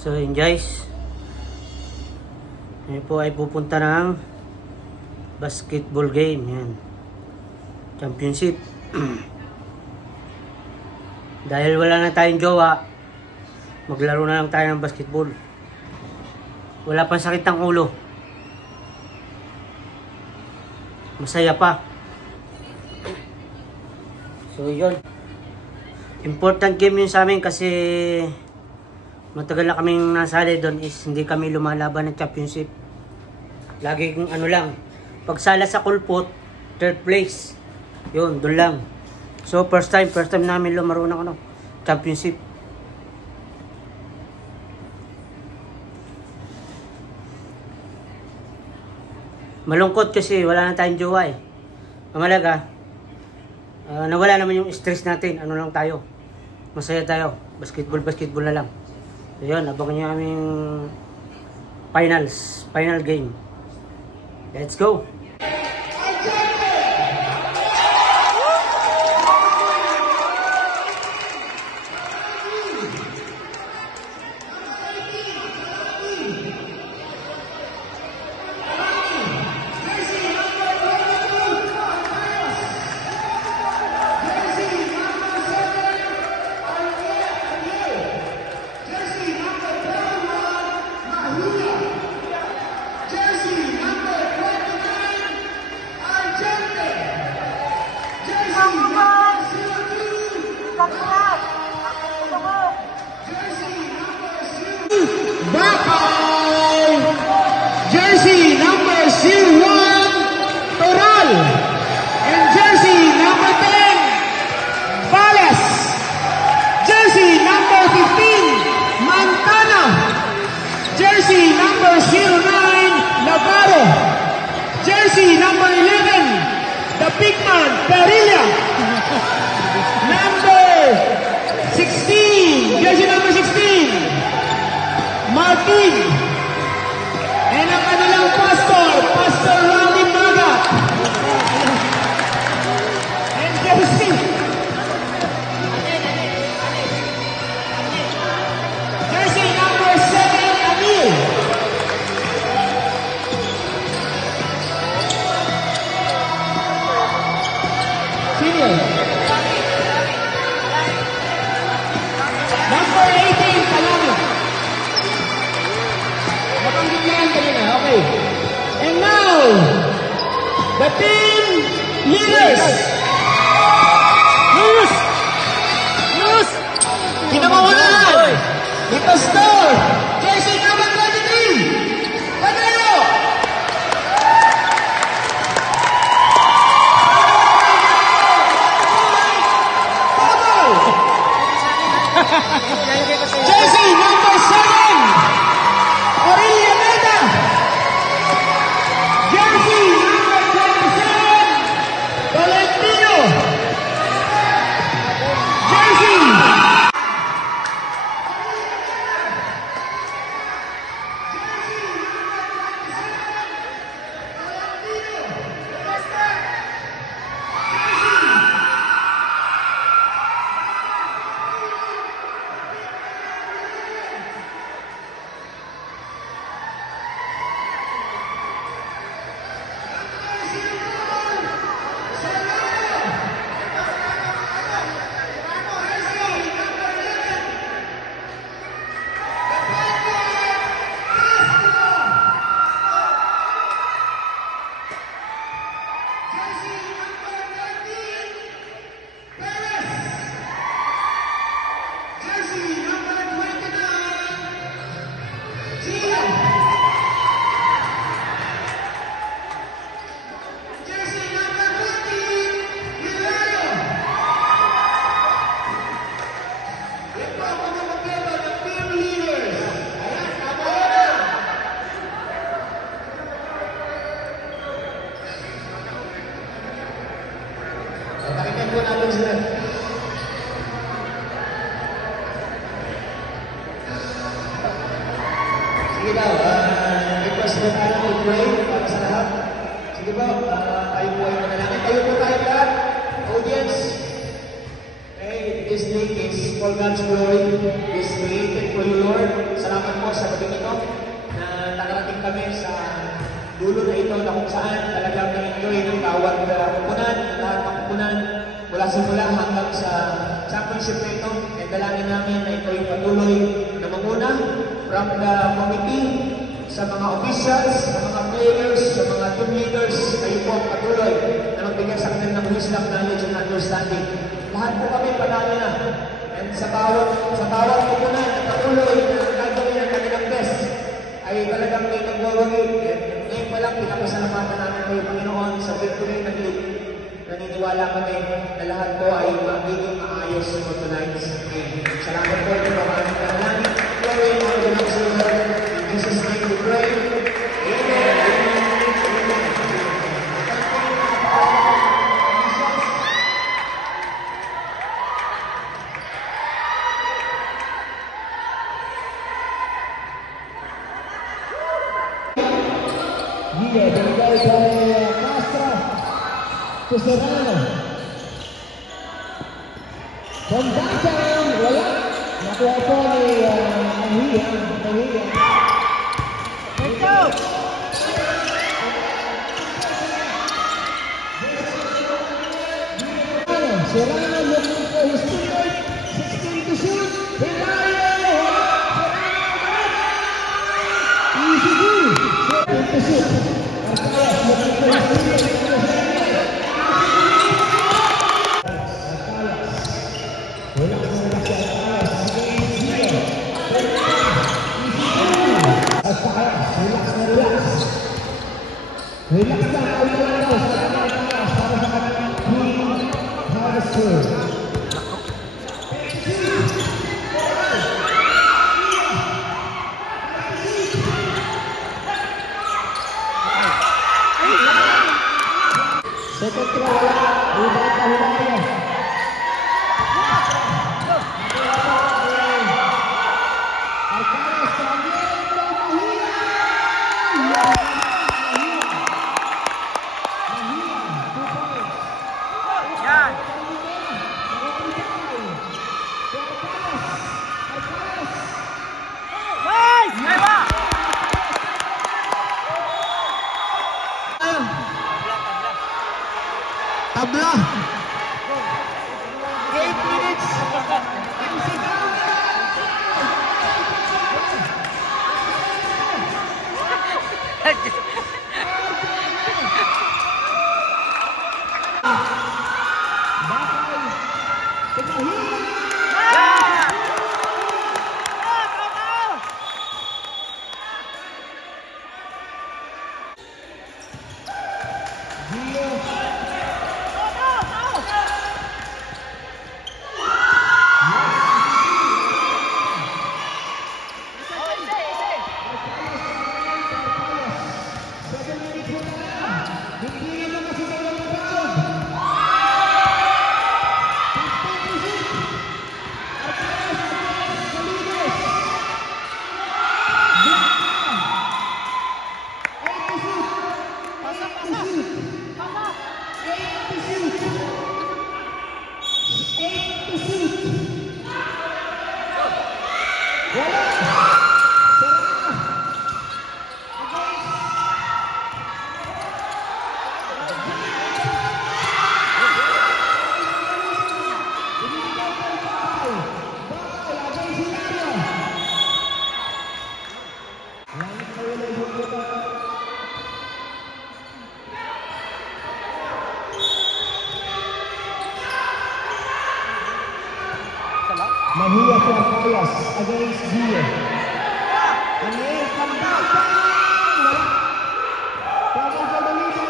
So yun guys, ngayon po ay pupunta ng basketball game. Yan, championship. Dahil wala na tayong jowa, maglaro na lang tayo ng basketball. Wala pang sakit ng ulo, masaya pa. So yun, important game yun sa amin kasi matagal na kaming nasali doon, is hindi kami lumalaban ng championship. Laging ano lang, pagsala sa kulpot, third place. Yun, doon lang. So first time namin lumaro ng championship. Malungkot kasi wala na tayong jowa eh. Mamalaga, nawala naman yung stress natin. Ano lang tayo, masaya tayo. Basketball na lang. So yun, abangan nyo aming final game. Let's go! Jersey number 01, Toral. And jersey number 10, Vales. Jersey number 15, Montana. Jersey number 09, Navarro. Jersey number 11, the big man, Perilla. Number 16, jersey number 16, Martin. And ang kanilang Pastor Randy Magat. And jersey number 7, Amir. Senior. Number 18, Kalama. Napanggit na yan kanina, okay. And now, the team leaders. Luz! Pinamawalan! Ito store! Jersey number 23! Padrino! Jersey number 7! Aurelia Meda! Jersey number 27, Valentino! Jersey! Sige daw, request na tayo mag-pray para sa lahat. Sige ba, tayo po ay manalangin. Tayo po tayo lahat, audience. Okay, this day is for God's glory, is created for you, Lord. Salamat po sa gabi ito na nakarating kami sa dulo na ito na kung saan talagang na-enjoy ng bawat kupunan, lahat ng kupunan, mula simula hanggang sa championship na ito. And dalangin namin na ito ay patuloy na mamuna from the committee, sa mga officials, sa mga players, sa mga team leaders, kayo po ang patuloy na magbigay sa kanila ng wisdom, knowledge, and understanding. Lahat po kami panalo na. And sa bawat kupunan na patuloy na gagawin ang kanilang best, ay talagang may nagwawagi. And ngayon pa lang, pinapasalamatan namin kayo, Panginoon, sa victory na league. Naniniwala kami na lahat po ay magiging maayos for tonight. Salamat po ito mga aming panalangin. Glory and honor belongs to the Lord. In Jesus' name we pray. Amen. Dia binigay kay Castro to Serrano. From downtown, wala. Nakuha po ni Mahia. Let's go! Serrano looking for his teammate. 16 to shoot. Serrano! Easy goal. 16 to shoot. Arcayas looking for his teammate. Relax lang, ay lang daw sa Arcayas para sa kanyang Queen Harvester. Second throw, wala. Rebound pa Hilario. Arcayas, Samuel, Mahia! Yan! Nice! Kaya! Tabla. 8 minutes. Mahia for Arcayas against Gia. Aniel from downtown. Cover for the lead.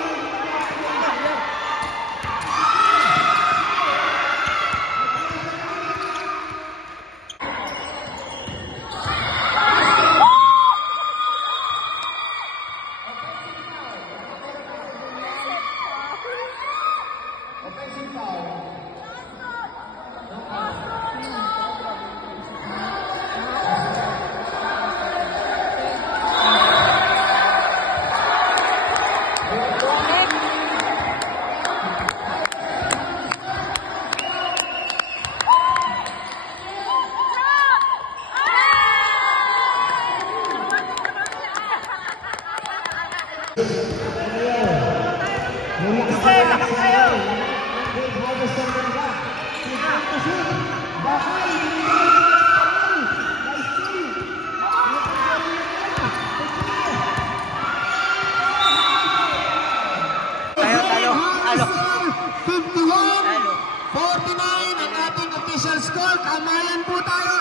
49 ang ating official score. Kamayan po tayo.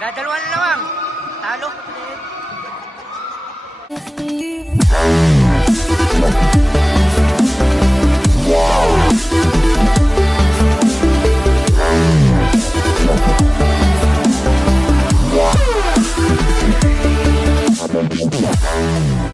Dadalawa na lang. Talo.